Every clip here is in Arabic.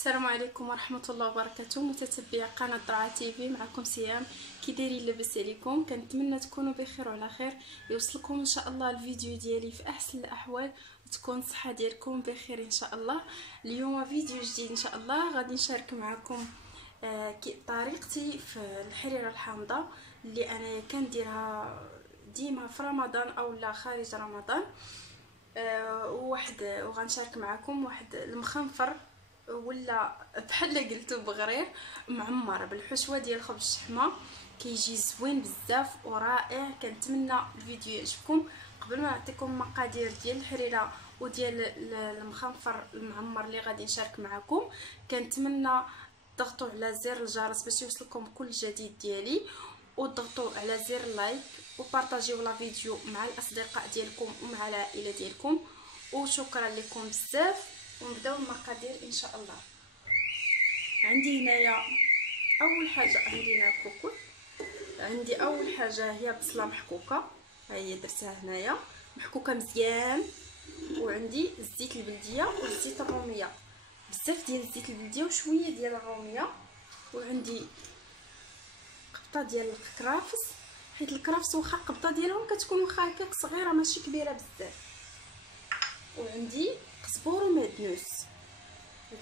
السلام عليكم ورحمه الله وبركاته. متتبعي قناه ضرعه تيفي، معكم سيام. كي دايرين؟ لاباس عليكم؟ كنتمنى تكونوا بخير وعلى خير، يوصلكم ان شاء الله الفيديو ديالي في احسن الاحوال، وتكون الصحه ديالكم بخير ان شاء الله. اليوم فيديو جديد ان شاء الله، غادي نشارك معكم طريقتي في الحريره الحامضه اللي انا كنديرها ديما في رمضان او لا خارج رمضان. وغنشارك معكم واحد المخنفر ولا بحال قلتو بغرير معمر بالحشوه ديال الخبز الشحمه، كيجي زوين بزاف ورائع. كنتمنى الفيديو يعجبكم. قبل ما نعطيكم مقادير ديال الحريره وديال المخنفر المعمر اللي غادي نشارك معكم، كنتمنى تضغطوا على زر الجرس باش يوصلكم كل جديد ديالي، وتضغطوا على زر لايك وبارطاجيو لا فيديو مع الاصدقاء ديالكم ومع العائله ديالكم. وشكرا لكم بزاف، ونبداو المقادير ان شاء الله. عندي هنايا اول حاجه عندنا كوكوط، عندي اول حاجه هي بصله محكوكه، ها هي درتها هنايا محكوكه مزيان. وعندي الزيت البلديه والزيت الروميه، بزاف ديال الزيت البلديه وشويه ديال الروميه. وعندي قبطه ديال الكرافس، حيت الكرافس واخا القبطه ديالهم كتكون واخا هكاك صغيره ماشي كبيره بزاف. وعندي قزبور ومعدنوس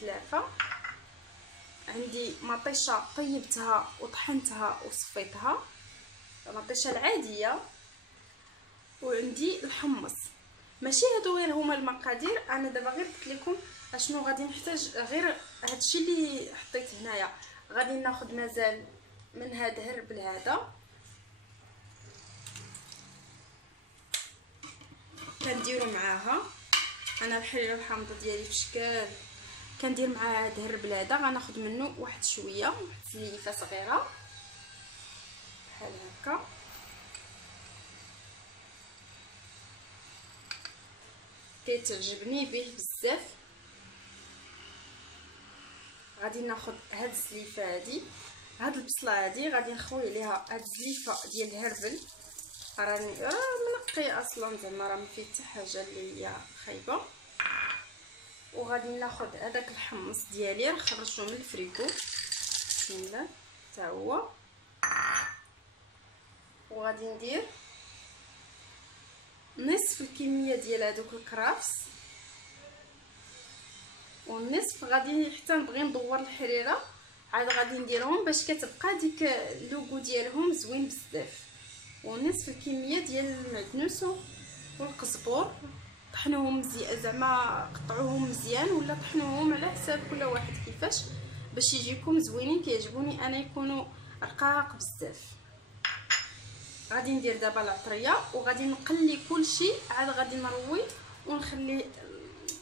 ثلاثه. عندي مطيشه طيبتها وطحنتها وصفيتها، مطيشه العاديه. وعندي الحمص. ماشي هادو غير هما المقادير، انا دابا غير قلت لكم اشنو غادي نحتاج، غير هادشي اللي حطيت هنايا. غادي ناخذ مازال من هاد هربل هذا، كنديروا معاها انا الحريره الحامضه ديالي في شكل، كندير معاه هاد الهربل هذا. غناخذ منه واحد شويه، واحد سليفه صغيره بحال هكا. كيتعجبني به بزاف. غادي ناخذ هاد السليفه هادي، هاد البصله هادي غادي نخوي عليها هاد السليفه ديال الهربل. راني منقي اصلا، زعما راه ما فيه حتى حاجه اللي هي خايبه. وغادي ناخذ هذاك الحمص ديالي، راه خرجته من الفريكو، بسم الله حتى هو. وغادي ندير نصف الكميه ديال هذوك الكرافس، والنصف غادي حتى نبغي ندور الحريره عاد غادي نديرهم باش كتبقى ديك اللوغو ديالهم زوين بزاف. ونصف الكميه ديال المعدنوس والقزبور، طحنوهم مزيان، زعما قطعوهم مزيان ولا طحنوهم على حساب كل واحد كيفاش باش يجيكم زوينين. كيعجبوني انا يكونوا رقاق بزاف. غادي ندير دابا العطريه وغادي نقلي كلشي، عاد غادي نروي ونخلي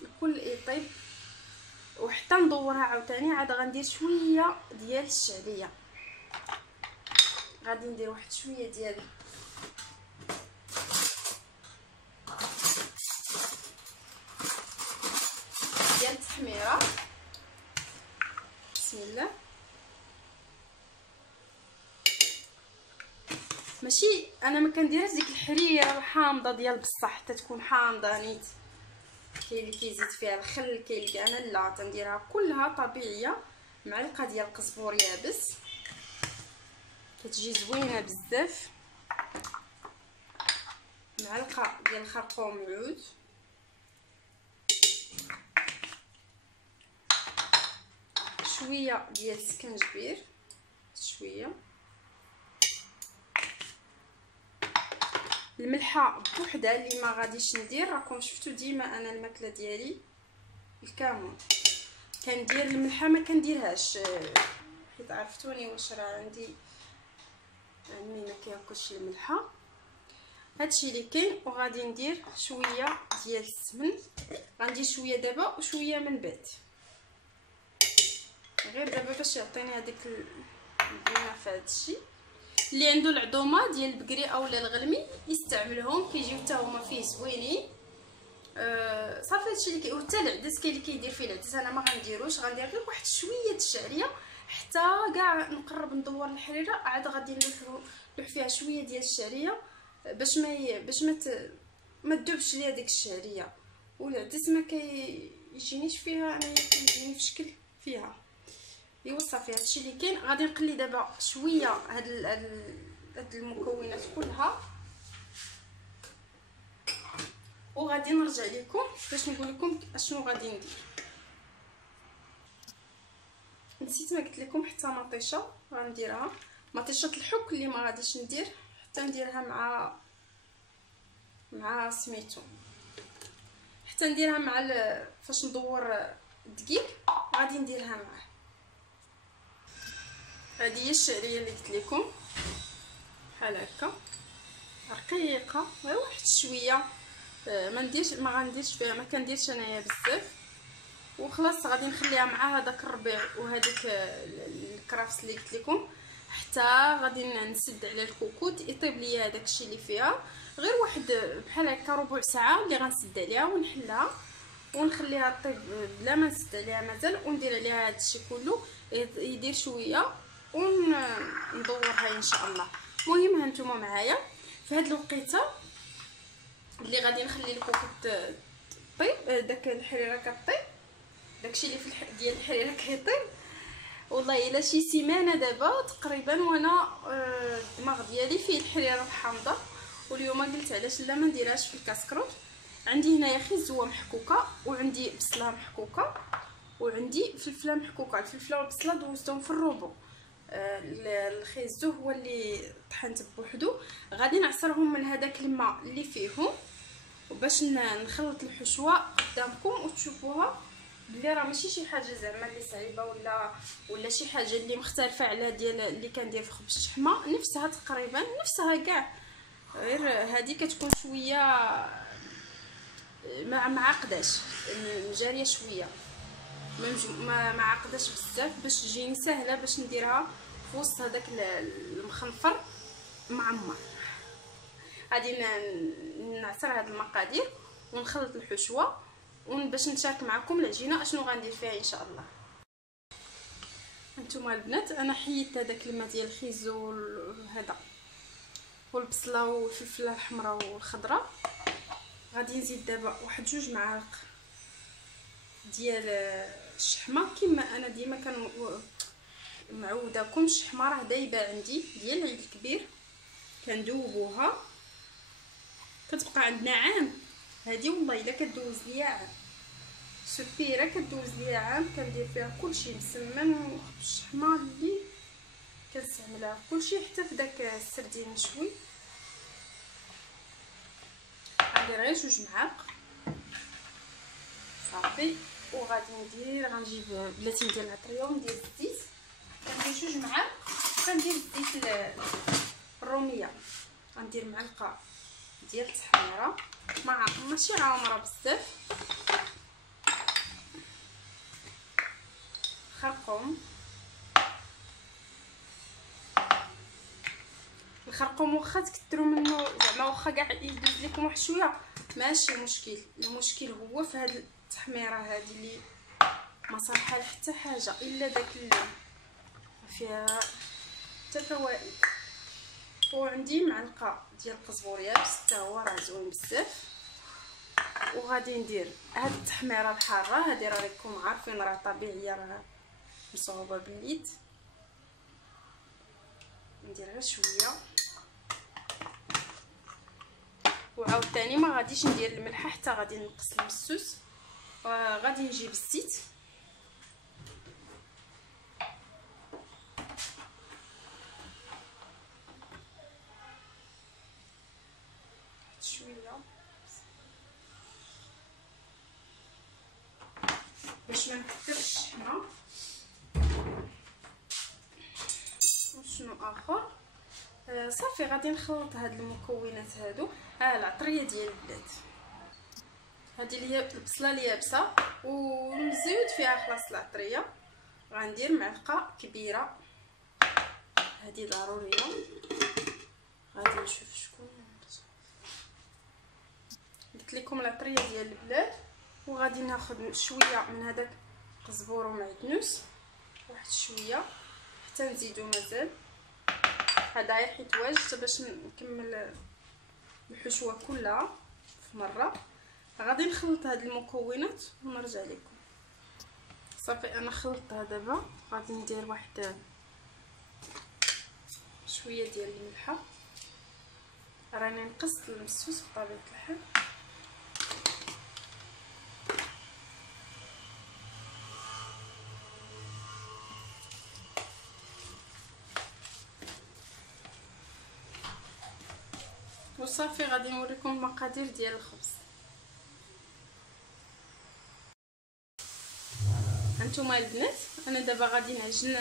الكل يطيب، وحتى ندورها عاوتاني. عاد غندير شويه ديال الشعريه، غادي ندير واحد شويه ديال التحميره، بسم الله. ماشي انا ما كنديرش ديك الحريره الحامضه ديال بصح حتى تكون حامضه نيت، كاين اللي كيزيد فيها الخل، كاين اللي انا لا، تنديرها كلها طبيعيه. معلقه ديال القزبور يابس كتجي زوينه بزاف، معلقه ديال الخرقوم العود، شويه ديال السكنجبير، شويه الملحه بوحدها اللي ما غاديش ندير. راكم شفتوا ديما انا الماكله ديالي الكامون كندير الملحه، ما كنديرهاش حيت عرفتوني واش راه عندي عمي ما كياكلش الملحه. هادشي اللي كاين. وغادي ندير شويه ديال السمن، غندير شويه دابا وشويه من بعد، غير دابا باش يعطيني هذيك البنه في هادشي. اللي عنده العظومه ديال البقري اولا الغلمي يستعملهم، كيجيو حتى هما فيه زوينين. صافي هادشي اللي وحتى العدس كاين اللي كيدير فيه العدس، انا ما غنديروش، غندير غير واحد شويه الشعريه حتى كاع نقرب ندور الحريره. عاد غادي نلوح فيها شويه ديال الشعريه باش ما تذوبش ليا ديك الشعريه. والعدس ما كيجينيش فيها، انا كيجيني في شكل فيها. ايوا صافي هادشي اللي كاين. غادي نقلي دابا شويه هاد المكونات كلها وغادي نرجع لكم باش نقول لكم اشنو غادي ندير. نسيت ما قلت لكم حتى مطيشه غنديرها، مطيشه الحك اللي ما غاديش ندير حتى نديرها مع سميتو، حتى نديرها مع فاش ندور الدقيق غادي نديرها معاه. هذه هي الشعريه اللي قلت لكم بحال هكا رقيقه غير واحد شويه، ما غنديرش فيها، ما كنديرش انايا بزاف وخلاص. غادي نخليها مع هذاك الربيع وهذيك الكرافس اللي قلت لكم حتى غادي نسد على الكوكوط يطيب ليا هذاك الشيء اللي فيها، غير واحد بحال هكا ربع ساعه اللي غنسد عليها ونحلها ونخليها طيب بلا ما نسد عليها مازال، وندير عليها هذا الشيء كله يدير شويه وندورها ان شاء الله. المهم هانتوما معايا في هاد الوقيته اللي غادي نخلي الكوكوط طيب، داك الحريره كطيب، داكشي اللي في ديال الحريره كيطيب. والله الا شي سيمانه دابا تقريبا وانا الدماغ ديالي فيه الحريره الحامضه، واليوم قلت علاش لا ما نديرهاش في الكاسكروط. عندي هنايا خيزوه محكوكه وعندي بصله محكوكه وعندي فلفله محكوكه. الفلفله والبصله دوزتهم في الروبو، الخيزو هو اللي طحنت بوحدو. غادي نعصرهم من هذاك الماء اللي فيهم وباش نخلط الحشوه قدامكم وتشوفوها بلي راه ماشي شي حاجه زعما اللي صعيبه ولا شي حاجه اللي مختلفه على ديال اللي كندير في خبز الشحمه. نفسها تقريبا نفسها كاع، غير هذه كتكون شويه ما معقداش، جاريه شويه ما عقداش بزاف باش تجيني سهله باش نديرها في وسط هذاك المخنفر معمر. غادي نعصر هاد المقادير ونخلط الحشوه باش نشارك معكم العجينه اشنو غندير فيها ان شاء الله. هانتوما البنات انا حيدت هذاك الماء ديال الخيزو هذا والبصله والفلفله الحمراء والخضراء. غادي نزيد دابا واحد 2 معالق ديال الشحمه كما انا ديما معوداكم. الشحمه راه دايبه عندي ديال العيد الكبير كندوبوها كتبقى عندنا عام. هذه والله الا كدوز ليا عام، سبيره كدوز ليا عام، كندير فيها كلشي مسمن الشحمه اللي كنستعملها كلشي حتى في داك السردين مشوي. غندير غير 2 معالق صافي. وغادي غنجيب بلاتي ندير العطريه وندير الزيت، كندير 2 معالق وكندير الزيت الروميه. غندير معلقه ديال التحميره ماشي عامره بزاف، خرقوم. الخرقوم واخا تكثروا منه زعما واخا كاع يدوز لكم واحد شويه ماشي مشكل، المشكل هو في هاد التحميره هذه اللي ما صالحه لحتى حاجه الا داك اللون فيها حتى فوائد. وعندي معلقه ديال القزبور يابس حتى هو راه زوين بزاف. وغادي ندير هاد التحميره الحاره هذه راه راكم عارفين راه طبيعيه راه مصوبه باليد. ندير غير شويه وعاوتاني ما غاديش ندير الملح حتى غادي نقص المسوس. غادي نجيب الزيت شويه باش ما نكثرش الشحمه. وشنو اخر صافي غادي نخلط هاد المكونات هادو. العطريه ديال البلاد هذه اللي هي البصله اليابسه ونزيد فيها خلاص العطريه. غندير معلقه كبيره هذه ضروريه. غادي نشوف شكون قلت لكم العطريه ديال البلاد. وغادي ناخذ شويه من هذاك القزبور ومعدنوس واحد شويه حتى نزيدو مازال. هذا حيت واجد باش نكمل الحشوه كلها في مره. غادي نخلط هاد المكونات ونرجع لكم. صافي انا خلطتها دابا. غادي ندير واحد شويه ديال الملحه، راني نقصت المسوس بطبيعه الحال. وصافي غادي نوريكم المقادير ديال الخبز. هانتوما البنات، انا دابا غادي نعجن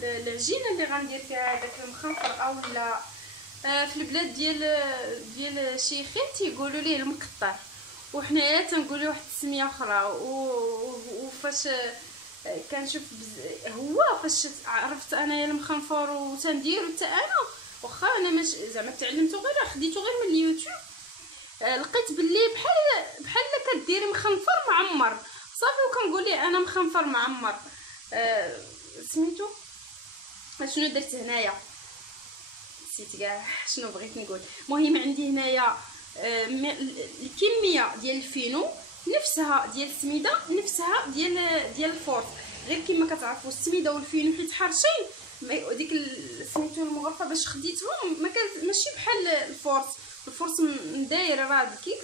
العجينه اللي غندير فيها هذاك المخنفر، اولا في البلاد ديال شيخين تيقولوا ليه المقطر، وحنايا تنقولوا واحد السميه اخرى. وفاش كنشوف هو فاش عرفت انايا المخنفر وتنديرو حتى انا، واخا انا مش زعما تعلمته غير خديته غير من اليوتيوب، لقيت باللي بحال كديري مخنفر معمر صافي، وكنقول ليه انا مخنفر معمر. سميتو شنو درت هنايا، نسيت كاع شنو بغيت نقول. المهم عندي هنايا الكميه ديال الفينو نفسها ديال السميده نفسها ديال الفورس، غير كما كتعرفوا السميده والفينو حيت حارشين ديك سميتو المغرفه باش خديتهم ما كانت ماشي بحال الفورس مداير راه كي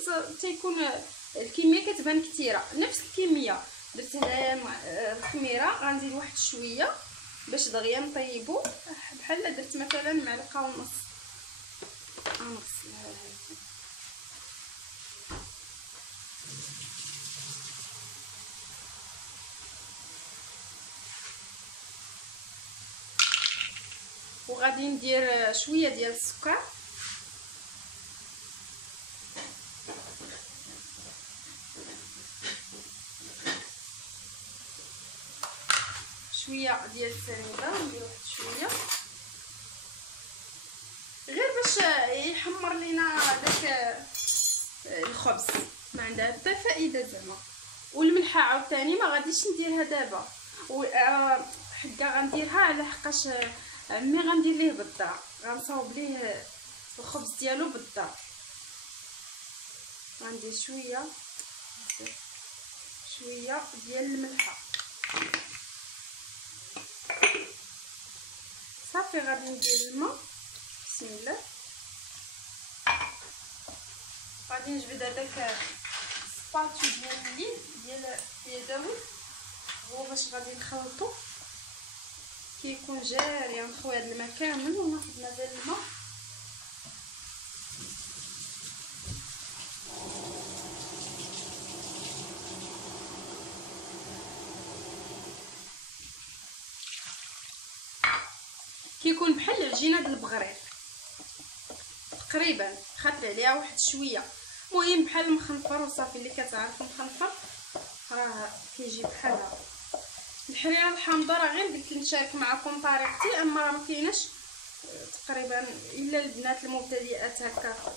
تيكون الكميه كتبان كثيره. نفس الكميه درت هنايا الخميره، غنزيد واحد شويه باش دغيا نطيبو، بحال درت مثلا معلقه ونص. غنغسلها هذه. وغادي ندير شويه ديال السكر، شويه ديال السريده، ندير واحد شويه غير باش يحمر لينا داك الخبز، ما عندها حتى فائده زعما. والملحه عاوتاني ما غاديش نديرها دابا، حكا غنديرها على حقاش ملي غندير ليه بالدار غنصاوب ليه الخبز ديالو بالدار. غندير شويه ديال الملحه صافي. غادي ندير الماء، بسم الله. غادي نجبد هذاك السباتو ديال الليل ديال داوود، هو باش غادي نخلطو كيكون جاري. نخوي هذا الماء كامل وناخذ مازال الماء. كيكون بحال العجينه ديال البغرير تقريبا، خاطر عليها واحد شويه. المهم بحال المخنفر وصافي. اللي كتعرف المخنفر راه كيجي بحالها. الحريره الحامضه راه غير قلت نشارك معكم طريقتي، اما راه ما كايناش تقريبا الا البنات المبتدئات هكا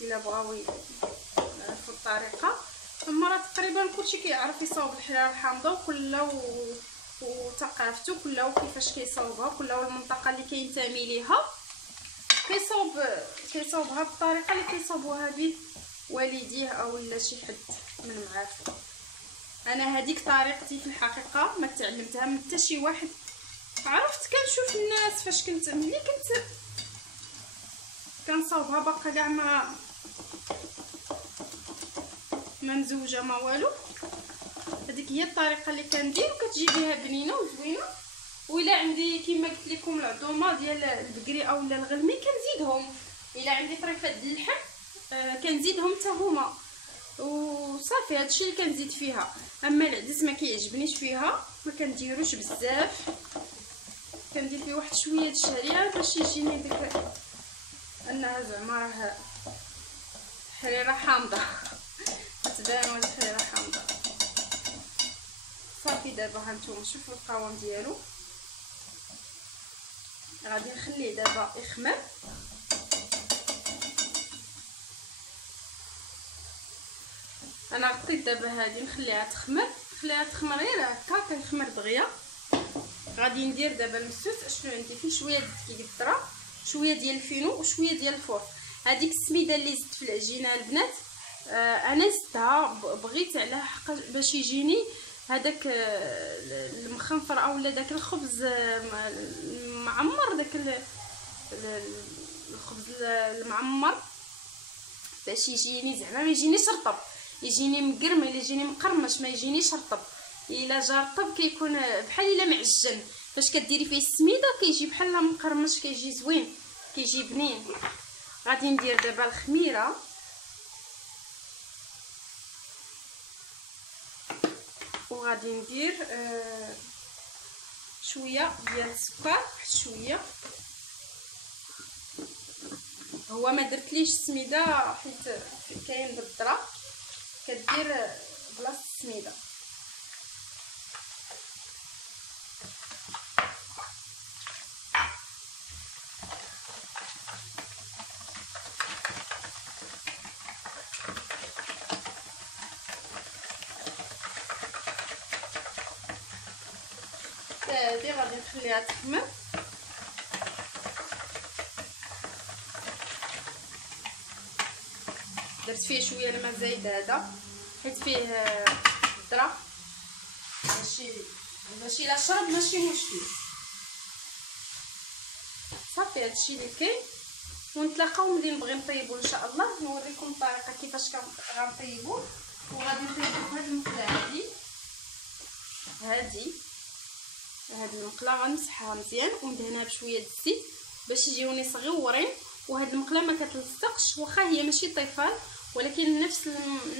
الا بغاو يعرفوا الطريقه. اما راه تقريبا كلشي كيعرف يصاوب الحريره الحامضه، وكله وثقافته كله كيفاش كيصاوبها، كله المنطقه اللي كينتمي ليها كيصاوبها بالطريقه اللي كيصاوبوها به والديه او لا شي حد من معارفه. انا هذيك طريقتي في الحقيقه ما تعلمتها من حتى شي واحد، عرفت كنشوف الناس فاش ملي كنت كنصاوبها باقا كاع ما مزوجه ما والو. هذيك هي الطريقه اللي كندير وكتجي بها بنينه وزوينه. وإلا عندي كما قلت لكم العظومه ديال البقري اولا الغلمي كنزيدهم، الا عندي طريفات د اللحم كنزيدهم حتى هما وصافي. هادشي اللي كنزيد فيها. اما العدس ما كيعجبنيش فيها، ما كنديروش بزاف، كندير فيه واحد شويه د الشعريه باش يجيني داك انها زعما راه حريره حامضه تبان واش حريره حامضه. صافي دابا هانتوما شوفوا القوام ديالو. غادي نخليه دابا يخمر. انا غطيت دابا هادي نخليها تخمر غير هكا كيخمر دغيا. غادي ندير دابا المسوس. شنو عندي فيه؟ شويه ديال الذره، شويه ديال الفينو وشويه ديال الفور. هذيك السميده اللي زدت في العجينه البنات انا زدتها بغيت على حق باش يجيني هذاك المخنفر اولا داك الخبز معمر، داك الخبز المعمر باش يجيني زعما ما يجينيش رطب، يجيني مقرمل، يجيني مقرمش، ما يجينيش رطب. الا جا رطب كيكون بحال الا معجن. فاش كديري فيه السميده كيجي بحال مقرمش، كيجي زوين، كيجي بنين. غادي ندير دابا الخميره، وغادي ندير شويه ديال السكر، شويه. هو ما درتليش السميده حيت كاين بالذره كدير بلاصه السميده. هادي غادي نخليها تخمر. درت فيه شويه الماء زايد هذا حيت فيه الذره، ماشي لا شرب ماشي مشكل. صافي هادشي اللي كاين، ونتلاقاو ملي نبغي نطيبو ان شاء الله. نوريكم الطريقه كيفاش غنطيبوه. وغادي نطيبو بهاد المقله هاد المقله غنمسحها مزيان وندهنها بشويه د الزيت باش يجيوني صغيورين. وهاد المقله ما كتلصقش، واخا هي ماشي طيفال ولكن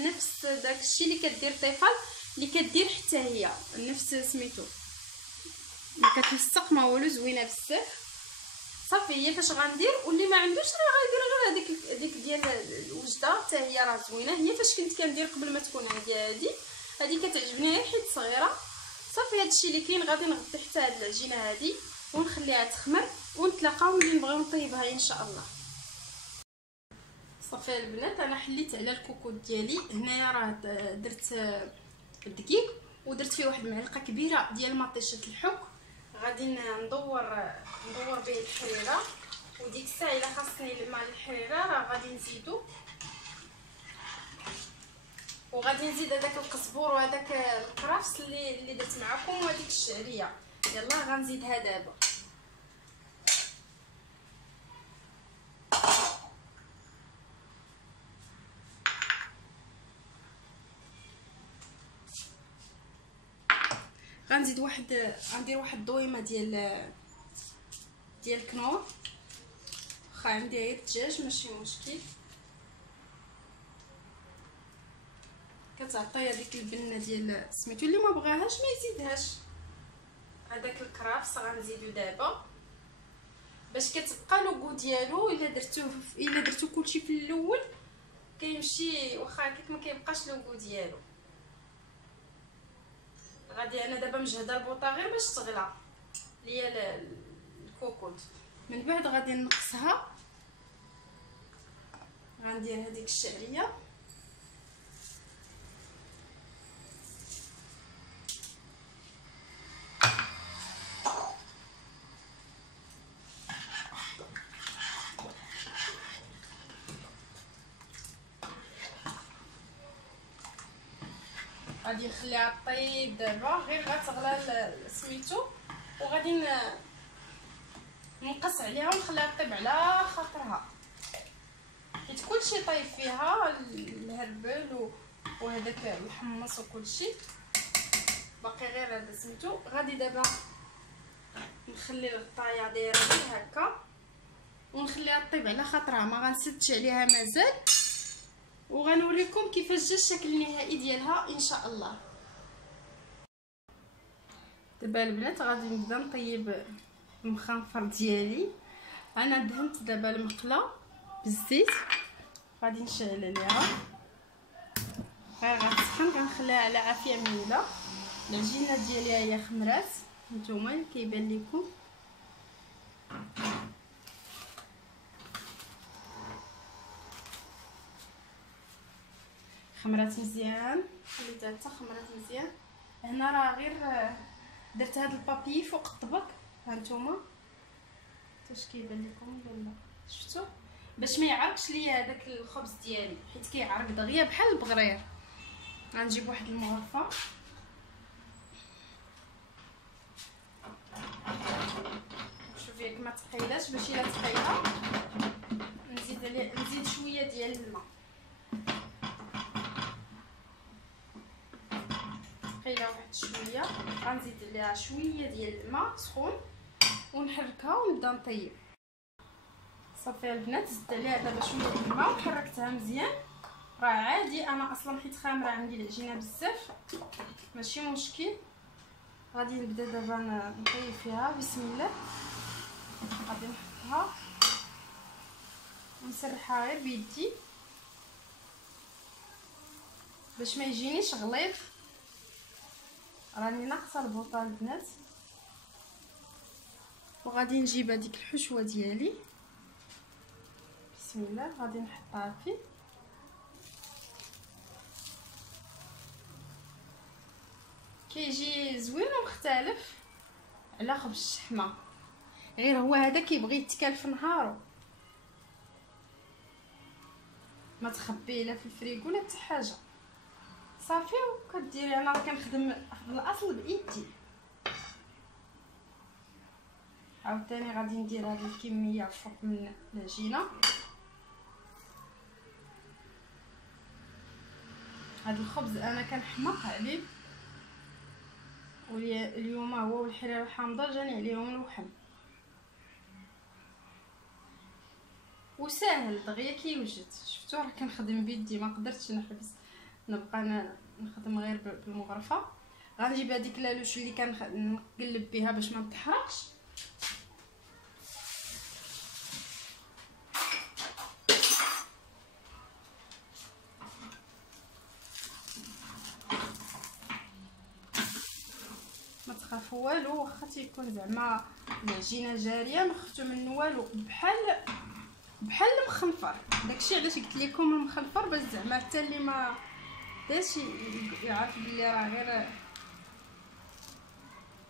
نفس داكشي اللي كدير طيفال اللي كدير حتى هي نفس سميتو، ما كتلصق ما والو، زوينه بزاف. صافي هي فاش غندير، واللي ما عندوش راه غيدير غير هذيك ديال الوجده حتى هي راه زوينه. هي فاش كنت كندير قبل ما تكون عندي هذه كتعجبني غير حيت صغيره. صافي هادشي اللي كاين. غادي نغطي حتى هاد العجينه هذه ونخليها تخمر، ونتلاقاو ملي نبغيو نطيبها ان شاء الله. صافي البنات انا حليت على الكوكوط ديالي. هنايا راه درت الدقيق ودرت فيه واحد المعلقه كبيره ديال مطيشه الحك. غادي ندور به الحريره، وديك الساعه الا خاصني مع الحريره راه غادي نزيدو. وغادي نزيد هذاك القزبور وهذاك الكرفس اللي درت معكم وهذيك الشعريه. يلا غنزيدها دابا. غنزيد غندير واحد الضويمه ديال الكنور، واخا عندي غير الدجاج ماشي مشكل. كتعطي هذيك البنه ديال سميتو. اللي ما بغاهاش ما يزيدهاش. هذاك الكرفس غنزيدو دابا باش كتبقى لوغو ديالو. الا درتو كلشي في الاول كيمشي، واخا هكاك ما كيبقاش لوغو ديالو. غادي انا دابا مجهده البوطه غير باش تغلى ليا الكوكوط. من بعد غادي نقصها. غندير هذيك الشعريه غادي نخليها طيب دابا غير غتغلى سميتو. وغادي نقص عليها ونخليها طيب على خاطرها حيت كلشي طايب فيها، الهربل وهذاك الحمص وكلشي باقي غير هذا سميتو. غادي دابا نخلي الغطايه دايره هكا ونخليها طيب على خاطرها، ما غنسدش عليها مازال. وغنوريكم كيفاش جا الشكل النهائي ديالها ان شاء الله. دابا البنات غادي نبدا نطيب المخنفر ديالي. انا دهنت دابا المقله بالزيت، غادي نشعل عليها غير غتسخن. غنخليها على عافيه مهيله. العجينه ديالي هي خمرات، نتوما كيبان لكم. خمرات مزيان، خليتها حتى خمرات مزيان. هنا راه غير درت هذا البابي فوق الطبق، ها نتوما واش كيبان لكم ولا لا؟ شفتوا باش ما يعرقش ليا هذاك الخبز ديالي حيت كيعرق دغيا بحال البغرير. غنجيب واحد المغرفه تقيلاش باش الا تقيله نزيد شويه ديال الماء. تقيله واحد شويه غنزيد عليها شويه ديال الماء سخون ونحركها ونبدا نطيب. صافي البنات زدت عليها دابا شويه ديال الماء وحركتها مزيان. راه عادي انا اصلا حيت خامره عندي العجينه بزاف ماشي مشكل. غادي نبدا دابا نطيب فيها. بسم الله. غادي نحطها ونسرحها غير بيدي باش ما يجينيش غليظ. راني ناقصه البوطه البنات. وغادي نجيب هذيك الحشوه ديالي. بسم الله. غادي نحطها فيه. كيجي زوين ومختلف على خبز الشحمه، غير هو هذا كيبغي يتكال في نهارو، ما تخبيه لا في الفريكو لا حتى حاجه. صافي وكديري. انا راه كنخدم في الاصل بايدي. عاوتاني غادي ندير هذه الكميه فوق من العجينه. هذا الخبز انا كنحماق عليه واليوم هو والحريره الحامضه جاني عليهم الوحم. وساهل دغيا كيوجد. شفتوا راه كنخدم بيدي ما قدرتش نحبس نبقى نخدم غير بالمغرفه. غنجيب هذيك لالوش اللي كنقلب بها باش ما تحرقش. ما تخافوا والو واخا تيكون زعما العجينه جاريه ما خفتو منه والو. بحال المخنفر. داكشي علاش قلت لكم المخنفر باش زعما حتى اللي ما داش يعرف بلي راه غير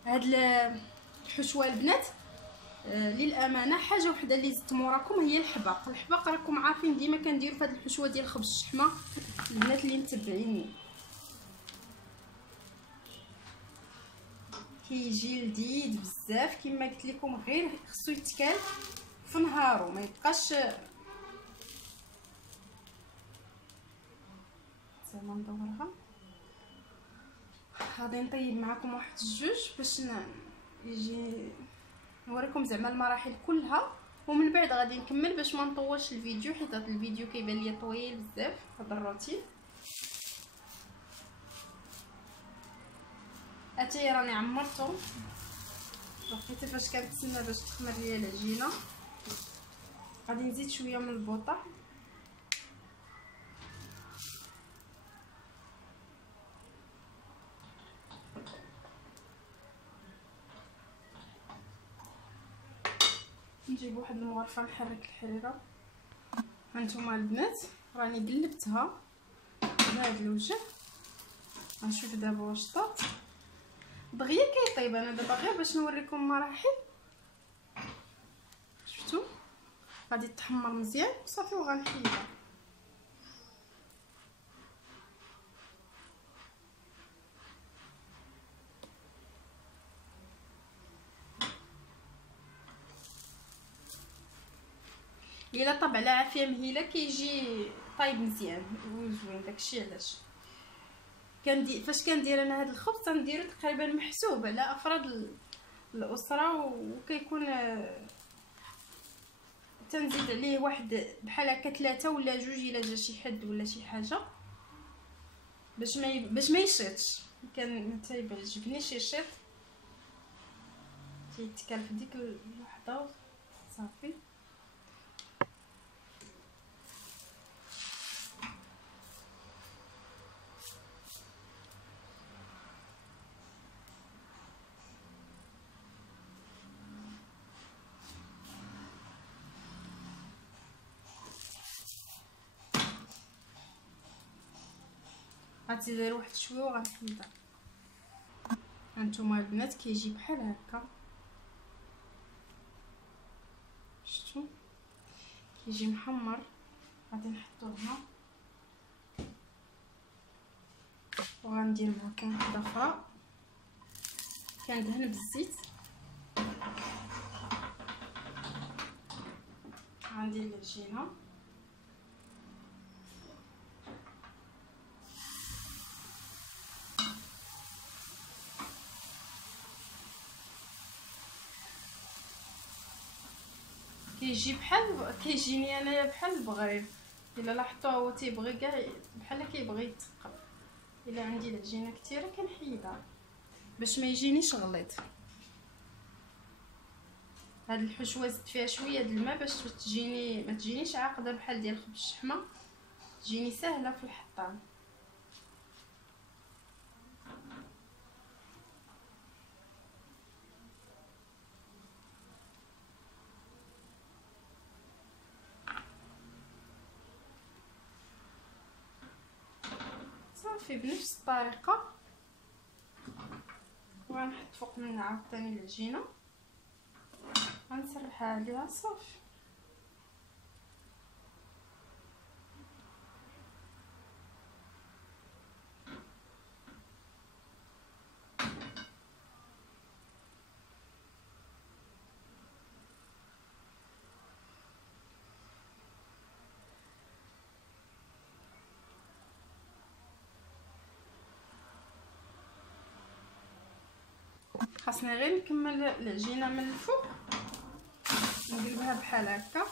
هاد الحشوه البنات. للامانه حاجه وحده اللي زدت موراكم هي الحباق. الحباق راكم عارفين ديما كنديروا في هاد الحشوه ديال خبز الشحمه البنات اللي متبعيني. كيجي لذيذ بزاف كما قلت لكم. غير خصو يتكال في نهارو ما يبقاش زعما ندورها. غادي نطيب معكم واحد الجوج باش يجي نوريكم زعما المراحل كلها ومن بعد غادي نكمل باش ما نطولش الفيديو حيت هذا الفيديو كيبان ليا طويل بزاف. هذا الروتين اتاي راني عمرته. لقيت فاش كنتسنى باش تخمر ليا العجينه. غادي نزيد شويه من البوطه. نجيب واحد المغرفه نحرك الحريره. هانتوما البنات راني قلبتها بهذا الوجه. غنشوف دابا واش طات. دغيا كيطيب. انا دابا غير باش نوريكم مراحل. شفتوا غادي تحمر مزيان صافي وغنحيدها. الا طاب على عافيه مهيله كيجي طايب مزيان وزوين. داكشي علاش فاش كندير انا هذا الخبز تنديرو تقريبا محسوب على افراد الاسره وكيكون تنزيد عليه واحد بحال هكا 3 ولا 2 الا جا شي حد ولا شي حاجه باش ما يشيطش. كان تيعجبنيش يشيط تيتكال في ديك الوحده صافي. غتزيدوا واحد شويه وغنحيدها. هانتوما البنات كيجي بحال هكا. شفتوا كيجي محمر. غادي نحطو هنا وغندير معاه كان وحده اخرى. كندهن بالزيت غندير العجينه. كيجيني انايا بحال البغريب. الا لاحظتوا هو تيبغي كاع بحال كيبغي يتقل. الا عندي العجينه كثيره كنحيدها باش ما يجينيش غليظ. هاد الحشوه زدت فيها شويه د الماء باش ما تجينيش عاقده بحال ديال خبز الشحمه، تجيني سهله في الحطام. صافي بنفس الطريقه وغنحط فوق منها عاوتاني العجينه غنسرحها عليها صافي. خاصني غير نكمل العجينه من الفوق نقلبها بحال هكا،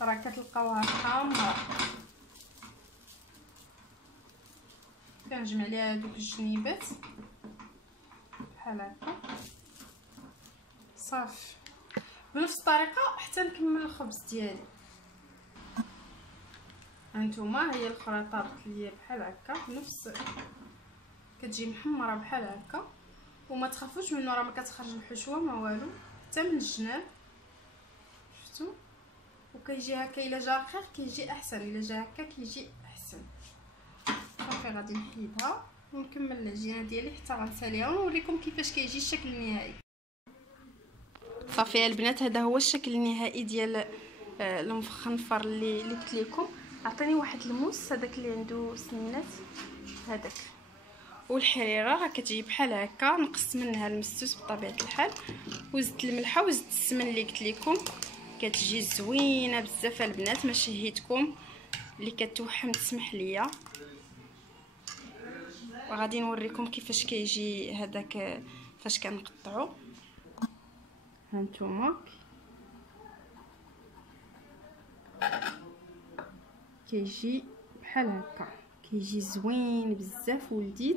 راه كتلقاوها حامضه. كنجمع ليها هذوك الجنيبات بحال هكا صافي. بنفس الطريقه حتى نكمل الخبز ديالي. هانتوما هي الاخرى طابت ليا بحال هكا نفس كتجي محمره بحال هكا، وما تخافوش منه راه ما كتخرج الحشوه ما والو حتى من الجناب. شفتوا وكيجي هكا. الا جا رقيق كيجي احسن، الا جا هكا كيجي احسن. صافي غادي نحيدها ونكمل العجينه ديالي حتى غنساليها ونوريكم كيفاش كيجي الشكل النهائي. صافي البنات هذا هو الشكل النهائي ديال المخنفر اللي قلت لكم. عطيني واحد الموس هذاك اللي عنده سنات هذاك، والحريره راه كتجي بحال هكا. نقصت منها المستوس بطبيعه الحال وزدت الملحه وزدت السمن اللي قلت لكم. كتجي زوينه بزاف البنات. ما شهيتكم اللي كتوحم تسمح ليا. وغادي نوريكم كيفاش كيجي هذاك فاش كنقطعو. هانتوما كيجي بحال هكا، كيجي زوين بزاف ولذيذ.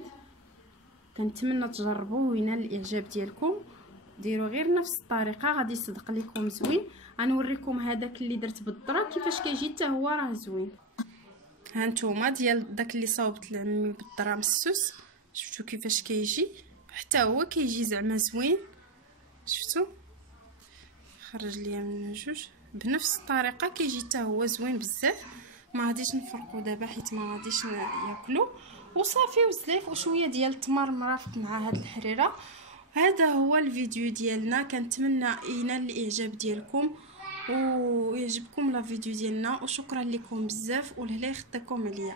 كنتمنى تجربوه وينال الاعجاب ديالكم. ديروا غير نفس الطريقه غادي يصدق لكم زوين. غنوريكم هذاك اللي درت بالذره كيفاش كيجي حتى هو راه زوين. هانتوما ديال داك اللي صاوبت لعمي بالذره مسوس، شفتوا كيفاش كيجي حتى هو كيجي زعما زوين. شفتوا خرج ليا من جوج بنفس الطريقه كيجي حتى هو زوين بزاف. ما غاديش نفرقوا دابا حيت ما غاديش ياكلوا. وصافي وزليف وشويه ديال التمر مرافق مع هاد الحريره. هذا هو الفيديو ديالنا. كنتمنى ينال الاعجاب ديالكم ويعجبكم لا فيديو ديالنا، وشكرا لكم بزاف ولله يخطيكم عليا.